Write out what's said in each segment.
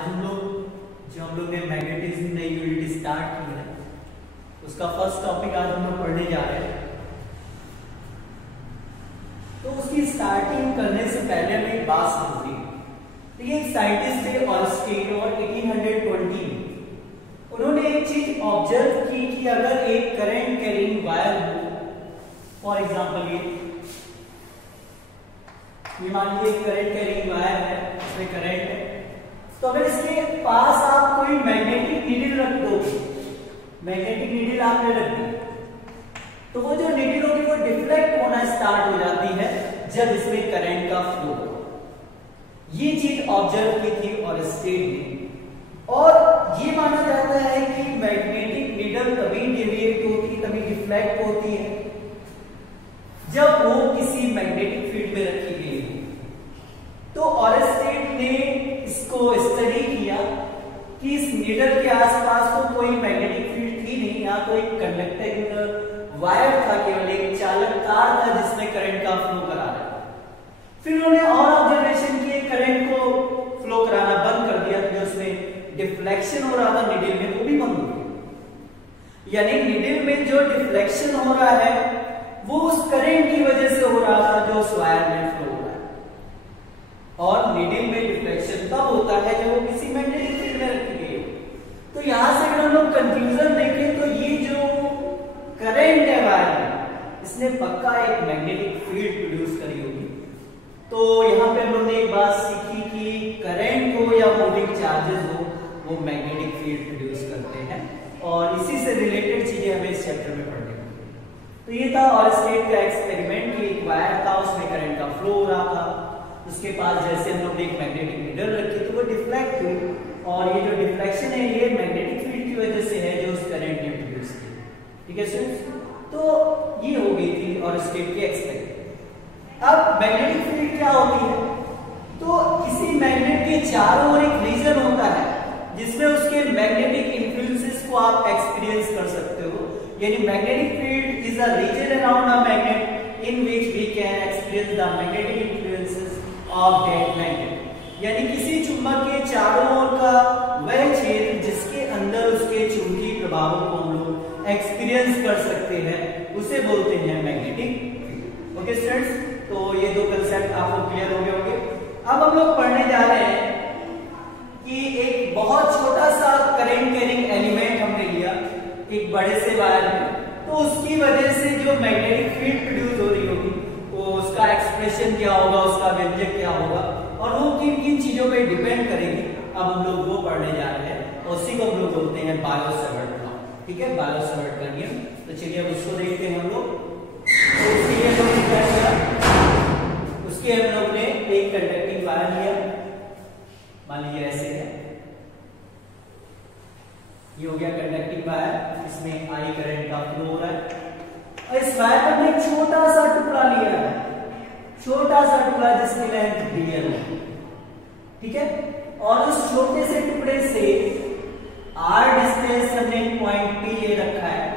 आज हम लोग ने मैग्नेटिज्म नई यूनिट स्टार्ट की है, उसका फर्स्ट टॉपिक आज हम लोग पढ़ने जा रहे हैं। तो उसकी स्टार्टिंग करने से पहले हमें एक बात समझनी है। तो ये एक साइंटिस्ट थे ऑरस्टेड, और 1820 में उन्होंने एक चीज ऑब्जर्व की कि अगर एक करंट कैरिंग वायर हो, फॉर एग्जांपल ये मान लीजिए करंट कैरिंग वायर है, इसमें करंट है, तो अगर इसके पास आप कोई मैग्नेटिक नीडल रख दोगे, मैग्नेटिक नीडल आपने रख दी, तो वो जो नीडल होगी वो डिफ्लेक्ट होना स्टार्ट हो जाती है जब इसमें करंट का फ्लो हो। ये चीज ऑब्जर्व की थी ऑरस्टेड ने, और ये माना जाता है कि मैग्नेटिक नीडल तभी डेविएट होती, तभी डिफ्लेक्ट होती है जब वो किसी मैग्नेटिक फील्ड में रखी गई हो। तो ऑरस्टेड ने इसको स्टडी किया कि इस नीडल के आसपास तो कोई मैग्नेटिक फील्ड थी नहीं, यहाँ तो एक कंडक्टिंग वायर था, केवल एक चालक तार था जिसमें करंट का फ्लो करा रहा था। फिर उन्होंने और ऑब्जर्वेशन किए, करंट को फ्लो कराना बंद कर दिया, तो उसमें डिफ्लेक्शन हो रहा था नीडल में वो भी बंद हो गया। यानी नीडल में जो डिफ्लेक्शन हो रहा है वो उस करंट की वजह से हो रहा था जो उस वायर में फ्लो हो रहा है। और नीडल में डिफ्लेक्शन तब होता है जब वो किसी मैग्नेटिक फील्ड में रखी गई हो। तो यहां से अगर हम लोग कंफ्यूजन देखें तो ये जो करंट है वायर में, इसने पक्का एक मैग्नेटिक फील्ड प्रोड्यूस करी होगी। तो यहाँ पे हम लोग ने एक बात सीखी कि करंट हो या मूविंग चार्जेस हो, वो मैग्नेटिक फील्ड प्रोड्यूस करते हैं, और इसी से रिलेटेड चीजें हमें इस चैप्टर में पढ़नी होंगी। तो ये था ऑरस्टेड का एक्सपेरिमेंट कि एक वायर था, उसमें करंट का फ्लो हो रहा था, उसके पास जैसे हम लोग ने एक मैग्नेटिक नीडल रखी तो वो डिफ्लेक्ट हुई, और ये जो डिफ्लेक्शन है ये मैग्नेटिक फील्ड की वजह से है जो उस करंट ने प्रोड्यूस की। ठीक है स्टूडेंट्स, तो ये हो गई थी ऑरस्टेड की एक्सपेरिमेंट। अब मैग्नेटिक फील्ड क्या होती है? तो किसी मैग्नेट के चारों ओर एक रीजन होता है जिसमें उसके मैग्नेटिक इन्फ्लुएंसेस को आप एक्सपीरियंस कर सकते हो। यानी magnetic field is a region around a magnet in which we can experience the magnetic influences of that magnet. यानी किसी चुंबक के चारों ओर का वह क्षेत्र जिसके अंदर उसके चुंबकीय प्रभावों को हम लोग एक्सपीरियंस कर सकते हैं, उसे बोलते हैं मैग्नेटिक फील्ड। ओके स्टूडेंट्स, तो ये दो कंसेप्ट आपको क्लियर हो गए होंगे। अब हम लोग पढ़ने जा रहे हैं कि एक बहुत छोटा सा करंट कैरिंग एलिमेंट हमने लिया एक बड़े से वायर में, तो उसकी वजह से जो मैग्नेटिक फील्ड प्रोड्यूस हो रही होगी वो उसका एक्सप्रेशन क्या होगा, उसका व्यंजक क्या होगा, और वो किन किन चीजों पे डिपेंड करेगी। अब हम लोग वो पढ़ने जा रहे हैं, और उसी को हम लोग बोलते हैं बायो-सावर्ट लॉ। ठीक है, बायो-सावर्ट का नियम। तो चलिए अब उसको देखते हैं हम लोग। तो उसके लिए हम क्या किया, उसके हम लोग ने एक कंडक्टिंग वायर लिया, मान लीजिए ऐसे है, ये हो गया कंडक्टिंग वायर, इसमें आई करंट का फ्लो हो रहा है, और इस वायर पर हमने छोटा सा टुकड़ा लिया है, छोटा सा टुकड़ा जिसकी लेंथ dl है। ठीक है, और उस छोटे से टुकड़े से r डिस्टेंस हमने पॉइंट P ले रखा है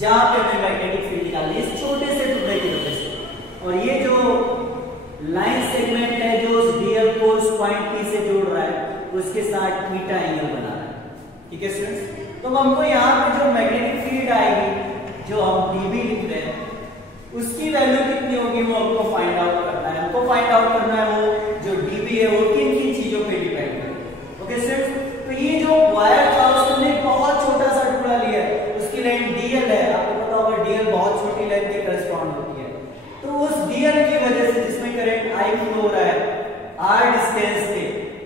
जहां पे हमें मैग्नेटिक फील्ड निकालनी है इस छोटे से टुकड़े की वजह से। और ये जो लाइन सेगमेंट है जो उस dl को उस पॉइंट P से जोड़ रहा है, उसके साथ थीटा एंगल बना रहा है। ठीक है स्टूडेंट्स, तो हमको यहाँ पे जो मैग्नेटिक फील्ड आएगी जो हम dB लिख रहे हैं उसकी वैल्यू कितनी होगी वो हमको फाइंड आउट करना है। हमको फाइंड आउट करना है वो जो dB है वो किन किन चीजों पे डिपेंड करे। ओके स्टूडेंट्स, तो ये जो वायर था उसने बहुत छोटा सा टुकड़ा लिया है, उसकी लेंथ dl है, आपको पता होगा dl बहुत छोटी लेंथ के करस्पॉन्ड होती है। तो उस dl की वजह से जिसमें करंट I फ्लो हो रहा है, r डिस्टेंस पे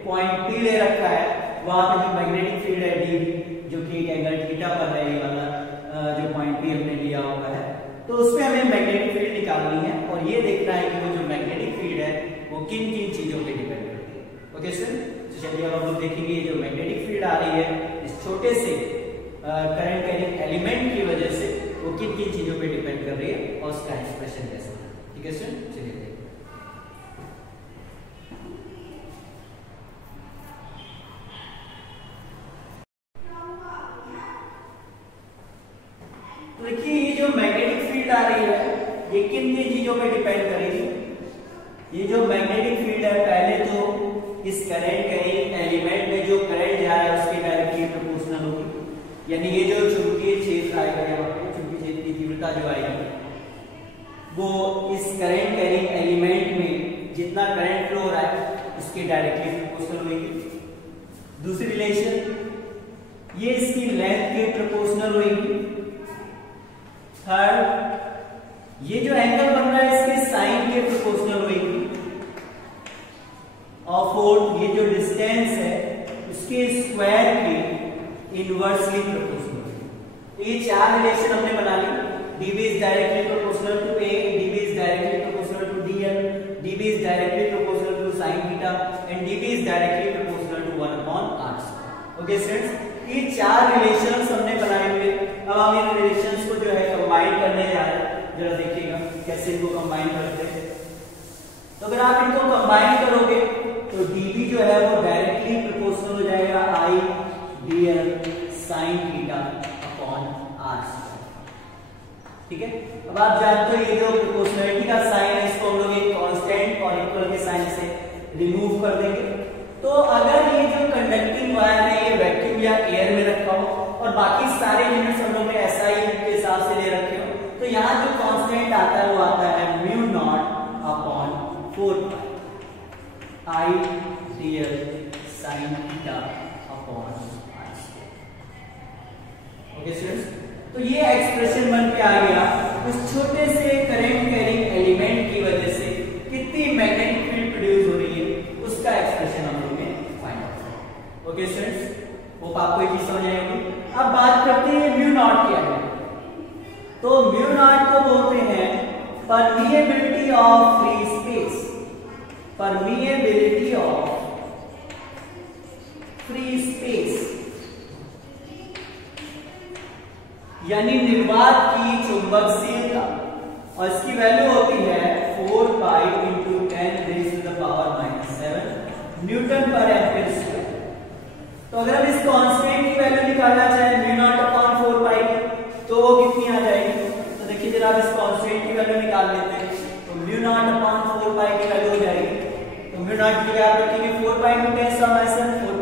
पॉइंट P ले रखा है, वहां पे जो मैग्नेटिक फील्ड है dB जो कि एक एंगल थीटा पर है, ये वाला जो पॉइंट P हमने लिया हुआ है, तो उसमें हमें मैग्नेटिक फील्ड निकालनी है, और ये देखना है कि वो जो मैग्नेटिक फील्ड है वो किन किन चीजों पे डिपेंड करती है। ओके सर, तो चलिए अब हम लोग देखेंगे जो मैग्नेटिक फील्ड आ रही है इस छोटे से करंट कैरिंग एलिमेंट की वजह से वो किन किन चीजों पे डिपेंड कर रही है और उसका एक्सप्रेशन कैसे है। ठीक है सर, चलिए देखते हैं। देखिए ये जो मैग्नेटिक फील्ड आ रही है ये किन किन चीजों पे डिपेंड करेगी। ये जो मैग्नेटिक फील्ड है पहले तो इस करंट कैरिंग एलिमेंट में जो करंट जा रहा है उसके डायरेक्टली प्रोपोर्शनल होगी। यानी ये जो चुंबकीय क्षेत्र आएगा यहाँ पे, चुंबकीय क्षेत्र की तीव्रता जो आएगी वो इस करंट कैरिंग एलिमेंट में जितना करंट फ्लो हो रहा है उसके डायरेक्टली प्रोपोर्शनल होगी। दूसरी रिलेशन, ये इसकी लेंथ के प्रोपोर्शनल होगी। थर्ड, ये जो एंगल बन रहा है इसके साइन के प्रोपोर्शनल होगी। और फोर्थ, ये जो डिस्टेंस है उसके स्क्वायर के इनवर्सली प्रोपोर्शनल है। तो ये चार रिलेशन हमने बना ली। dB is directly proportional to A, dB is directly proportional to dl, dB is directly proportional to sin theta and dB is directly proportional to 1 upon r square। Okay students, ये चार relations हमने बनाए हुए। अब हम इन relations को जो है कंबाइन करने जा रहे हैं। जरा देखिएगा कैसे इनको कंबाइन करते हैं। तो अगर आप इनको कंबाइन करोगे तो dB जो है वो डायरेक्टली प्रोपोर्शनल हो जाएगा I dl sin theta upon r square. ठीक है, अब आप जानते हो ये जो प्रोपोर्शनलिटी का साइन है इसको हम लोग एक कांस्टेंट और इक्वल के साइन से रिमूव कर देंगे। तो अगर ये जो कंडक्टिंग वायर है ये वैक्यूम या एयर में रखा हो और बाकी सारे यूनिट्स हम लोग ने SI यूनिट के हिसाब से ले रखे हो, तो यहाँ जो कांस्टेंट आता है वो आता है mu naught upon 4 I dl sin theta upon r square. Okay students, तो ये एक्सप्रेशन बन के आ गया उस छोटे से करंट कैरिंग एलिमेंट की वजह से कितनी मैग्नेटिक फील्ड प्रोड्यूस हो रही है उसका एक्सप्रेशन हम लोग ने फाइंड आउट किया। ओके स्टूडेंट्स, होप आपको ये चीज समझ आई होगी। अब बात करते हैं म्यू नॉट क्या है। तो म्यू नॉट को बोलते हैं permeability of free space. Permeability of free space यानी निर्वात की चुंबकशीलता, और इसकी वैल्यू होती है 4 pi into 10 raise to the power -7 newton per ampere square. तो अगर हम इस कांस्टेंट की वैल्यू निकालना चाहें म्यू नॉट अपॉन 4 पाई तो वो कितनी आ जाएगी? तो देखिए जरा इस कांस्टेंट की वैल्यू निकाल लेते हैं। तो म्यू नॉट अपॉन 4 पाई की वैल्यू हो जाएगी। तो म्यू नॉट की आप रखेंगे 4 पाई इंटू 10 4 पाई से 4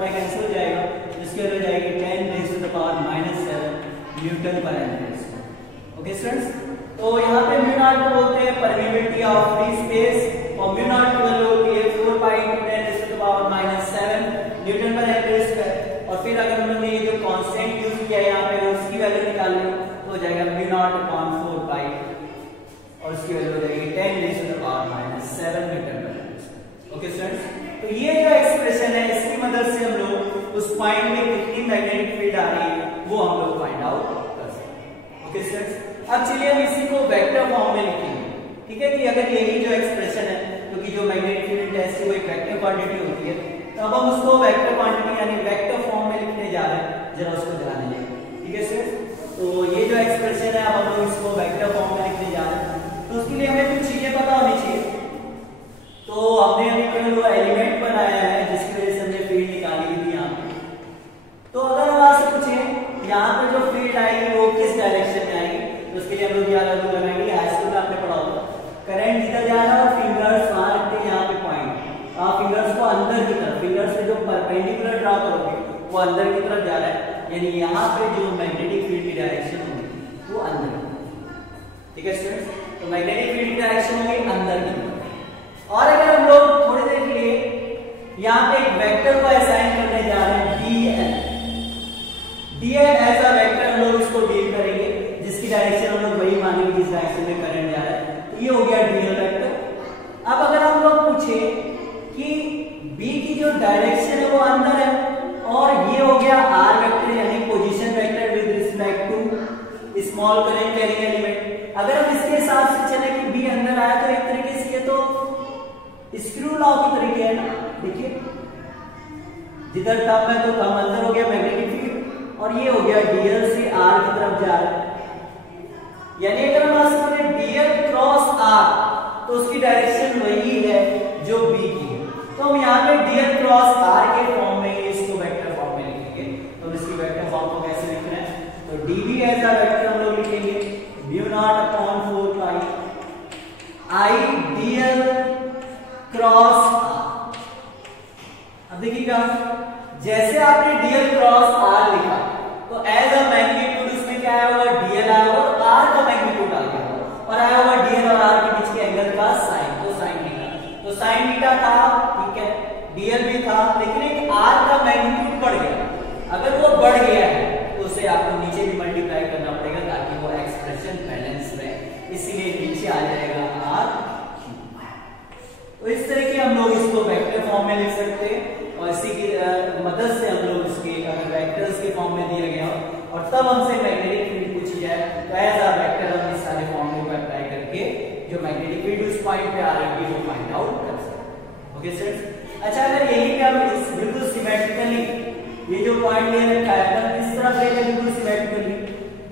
पाई कैंसिल हो जाएगा, इसकी वैल्यू हो जाएगी 10 raise to the power -7 newton per ampere square. Okay students, तो यहाँ पे म्यू नॉट को बोलते हैं परमिएबिलिटी ऑफ फ्री स्पेस और म्यू नॉट की वैल्यू होती है 4 pi into 10 raise to the power -7 newton per ampere square. और फिर अगर हम लोग ने ये जो कांस्टेंट यूज किया है यहाँ पे उसकी वैल्यू निकाल लो तो हो जाएगा म्यू नॉट अपॉन 4 पाई और उसकी वैल्यू हो जाएगी 10 raise to the power -7 newton per ampere square. Okay students, तो ये जो एक्सप्रेशन है इसकी मदद से हम लोग उस पॉइंट में कितनी मैग्नेटिक फील्ड आ रही है वो हम लोग फाइंड आउट कर सकते हैं। ओके स्टूडेंट्स, अब चलिए हम इसी को वेक्टर फॉर्म में लिखेंगे। ठीक है कि अगर यही जो एक्सप्रेशन है क्योंकि जो मैग्नेटिक फील्ड इंटेंसिटी वो एक वेक्टर क्वांटिटी होती है, तो अब हम उसको वेक्टर क्वांटिटी यानी वेक्टर फॉर्म में लिखने जा रहे हैं। जरा उसको ध्यान दीजिए। ठीक है स्टूडेंट्स, तो ये जो एक्सप्रेशन है अब हम लोग इसको वेक्टर फॉर्म में लिखने जा रहे हैं। तो उसके लिए हमें कुछ चीजें पता होनी चाहिए। तो हमने अभी केवल वो एलिमेंट बनाया है जिसकी वजह से हमने फील्ड निकाली थी यहाँ पे। तो अगर हम आपसे पूछें यहाँ पे जो फील्ड आएगी वो किस डायरेक्शन में आएगी, तो उसके लिए हम लोग यहाँ लागू लगाएंगे। हाई स्कूल में आपने पढ़ा होगा करंट जिधर जा रहा है और फिंगर्स वहां रखते हैं यहाँ पे पॉइंट। आप फिंगर्स को अंदर की तरफ, फिंगर्स से जो परपेंडिकुलर ड्रा करोगे वो अंदर की तरफ जा रहा है, यानी यहाँ पे जो मैग्नेटिक फील्ड की डायरेक्शन होगी वो अंदर। ठीक है स्टूडेंट्स, तो मैग्नेटिक फील्ड की डायरेक्शन होगी अंदर की तरफ। और अगर हम लोग थोड़ी देर के लिए यहाँ पे एक वेक्टर को असाइन करने जा रहे हैं dl एज अ वेक्टर, हम लोग इसको डील करेंगे जिसकी डायरेक्शन हम लोग वही मानेंगे जिस डायरेक्शन में करंट जा रहा है। तो ये हो गया dl वेक्टर। अब अगर हम लोग पूछे कि b की जो डायरेक्शन है वो अंदर है और ये हो गया r वेक्टर यानी position vector with respect to small current carrying element. अगर हम इसके हिसाब से चले कि b अंदर आया तो एक तरीके से ये तो स्क्रू लॉ की तरीके है ना। देखिए जिधर कम है तो कम अंदर हो गया मैग्नेटिक फील्ड और ये हो गया dl से r की तरफ जा रहा है। यानी अगर हम बात करें dl क्रॉस r तो उसकी डायरेक्शन वही है जो b की है। तो हम यहाँ पे dl क्रॉस r के फॉर्म में इसको वेक्टर फॉर्म में लिखेंगे। तो इसकी वेक्टर फॉर्म को कैसे लिखना है, तो dv एज अ वेक्टर हम लोग लिखेंगे mu naught upon 4 pi I dl cross r। देखिएगा जैसे आपने डीएल क्रॉस आर लिखा तो एज अ मैग्नीट्यूड उसमें क्या आया होगा, डीएल आया होगा, और आर का मैग्नीट्यूड आ गया और आया होगा डीएल और आर के बीच के एंगल का साइन, तो साइन थीटा, तो साइन थीटा था, ठीक है, डीएल भी था, लेकिन एक आर का मैग्नीट्यूड बढ़ गया। अगर वो बढ़ गया है तो उसे आपको नीचे भी मल्टीप्लाई करना पड़ेगा ताकि वो एक्सप्रेशन बैलेंस रहे, इसीलिए नीचे आ जाएगा आर। तो इस तरह के हम लोग इसको वेक्टर फॉर्म में लिख सकते हैं और इसी की मदद से हम लोग इसके वेक्टर्स के फॉर्म में दिया गया और तब हमसे मैग्नेटिक फील्ड पूछी जाए तो एज अ वेक्टर हम इस सारे फॉर्मूले को अप्लाई करके जो मैग्नेटिक फील्ड उस पॉइंट पे आ रही है वो फाइंड आउट कर सकते हैं। ओके स्टूडेंट्स, अच्छा अगर यही कि हम इस बिल्कुल सिमेट्रिकली ये जो पॉइंट ले रखा है अगर इस तरफ लेके बिल्कुल सिमेट्रिकली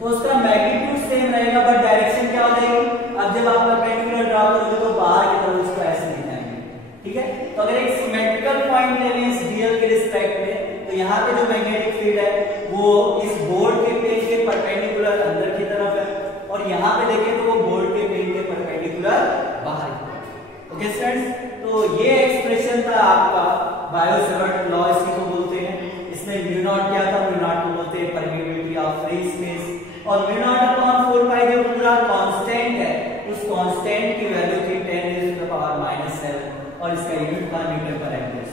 तो उसका मैग्नीट्यूड सेम रहेगा बट डायरेक्शन क्या हो जाएगी, अब जब आप परपेंडिकुलर ड्रा करोगे तो बाहर की तरफ उसको ऐसे दिखाएंगे, ठीक है। तो अगर एक सिमेट्रिकल पॉइंट ले लें इस डीएल के रिस्पेक्ट में तो यहाँ पे जो मैग्नेटिक फील्ड है वो इस बोर्ड के प्लेन के परपेंडिकुलर अंदर की तरफ है और यहाँ पे देखें तो वो बोर्ड के प्लेन के परपेंडिकुलर बाहर की तरफ। ओके स्टूडेंट्स, तो ये एक्सप्रेशन था आपका बायो-सेवर्ट लॉ, इसी को बोलते हैं। इसमें म्यू नॉट क्या था, म्यू नॉट को बोलते हैं परमिएबिलिटी ऑफ फ्री स्पेस और म्यू नॉट अपॉन 4 पाई जो पूरा कांस्टेंट है उस कांस्टेंट की वैल्यू थी 10⁻⁷ और इसका यूनिट था Newton per ampere.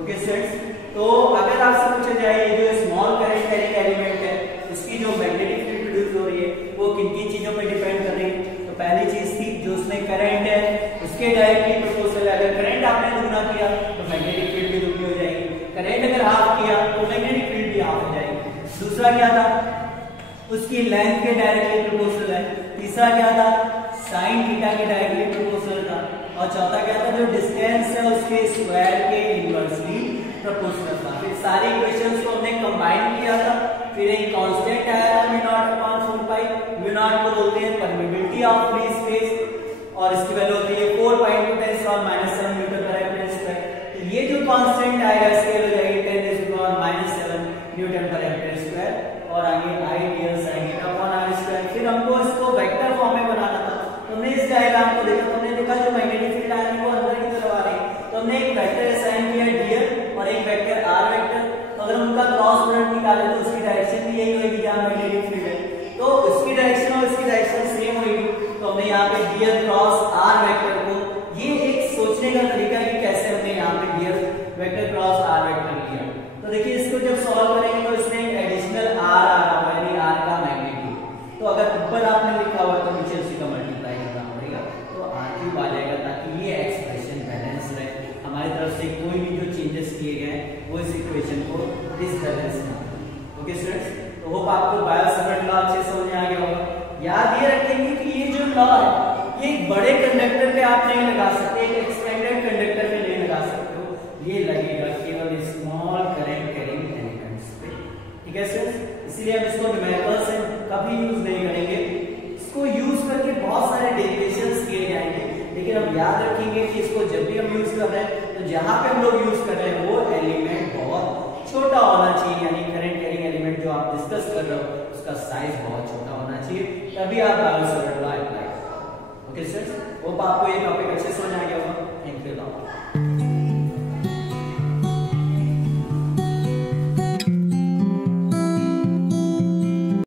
Okay students, तो अगर आपसे पूछा जाए ये जो स्मॉल करंट कैरिंग एलिमेंट है उसकी जो मैग्नेटिक फील्ड प्रोड्यूस हो रही है वो किन किन चीजों पर डिपेंड कर रही है, तो पहली चीज थी जो उसमें करंट है उसके डायरेक्टली प्रोपोर्शनल, अगर करंट आपने दुगना किया तो मैग्नेटिक फील्ड भी दुगनी हो जाएगी, करंट अगर हाफ किया तो मैग्नेटिक फील्ड भी हाफ हो जाएगी। दूसरा क्या था, उसकी लेंथ के डायरेक्टली प्रोपोर्शनल है। तीसरा क्या था, साइन थीटा के डायरेक्टली प्रोपोर्शनल था। और चौथा क्या था, जो डिस्टेंस है उसके स्क्वायर के इनवर्सली प्रोपोर्शनल था। फिर सारी इक्वेशंस को हमने कंबाइन किया था, फिर एक कांस्टेंट आया था म्यू नॉट अपॉन 4 पाई, म्यू नॉट को बोलते हैं परमिएबिलिटी ऑफ फ्री स्पेस और इसकी वैल्यू होती है 4 × 10⁻⁷ न्यूटन पर एम्पीयर स्क्वायर। तो ये जो कांस्टेंट आएगा इसकी वैल्यू जाएगी 10⁻⁷ न्यूटन पर एम्पीयर स्क्वायर और आगे आइडियल sin θ/r²। फिर हमको इसको वेक्टर फॉर्म में बनाना था, तो हमने इस डायग्राम को देखा, तो हमने देखा जो मैग्नेटिक फील्ड आ रही है वो अंदर की तरफ आ रही है, तो हमने एक वेक्टर असाइन किया dl और एक वेक्टर r वेक्टर। तो अगर उनका क्रॉस प्रोडक्ट निकाले तो उसकी डायरेक्शन भी यही होगी जहां मैग्नेटिक फील्ड है, तो उसकी डायरेक्शन और इसकी डायरेक्शन सेम होगी। तो हमने यहाँ पे dl क्रॉस r वेक्टर को, ये एक सोचने का तरीका है कि कैसे हमने यहाँ पे dl vector cross r vector लिया। तो देखिए इसको जब सॉल्व करेंगे तो इसमें एक एडिशनल r आ रहा है यानी r का मैग्नीट्यूड, तो अगर ऊपर आपने लिखा हुआ तो नीचे उसी का मल्टीप्लाई करना पड़ेगा तो r³ आ जाएगा ताकि ये एक्सप्रेशन बैलेंस रहे, हमारी तरफ से कोई भी जो चेंजेस किए गए वो इस इक्वेशन को डिसबैलेंस ना करें। ओके स्टूडेंट्स, तो होप आपको बायो-सेवर्ट लॉ अच्छे समझ में आ गया होगा। याद ये रखेंगे कि ये जो लॉ है ये एक बड़े कंडक्टर पे आप नहीं लगा सकते, एक एक्सटेंडेड कंडक्टर पे नहीं लगा सकते हो, ये लगेगा केवल स्मॉल करंट कैरिंग एलिमेंट्स पे, ठीक है स्टूडेंट्स। इसीलिए हम इसको न्यूमेरिकल से कभी यूज नहीं करेंगे, इसको यूज करके बहुत सारे डेरिवेशंस किए जाएंगे, लेकिन हम याद रखेंगे कि इसको जब भी हम यूज कर रहे हैं तो जहां पे हम लोग यूज कर रहे हैं वो एलिमेंट बहुत छोटा होना चाहिए, यानी करंट कैरिंग एलिमेंट जो आप डिस्कस कर रहे हो उसका साइज बहुत छोटा होना चाहिए, तभी आप बायो-सेवर्ट लॉ अप्लाई करें। ओके स्टूडेंट्स, होप आपको ये टॉपिक अच्छे से समझ आ गया होगा। Thank you.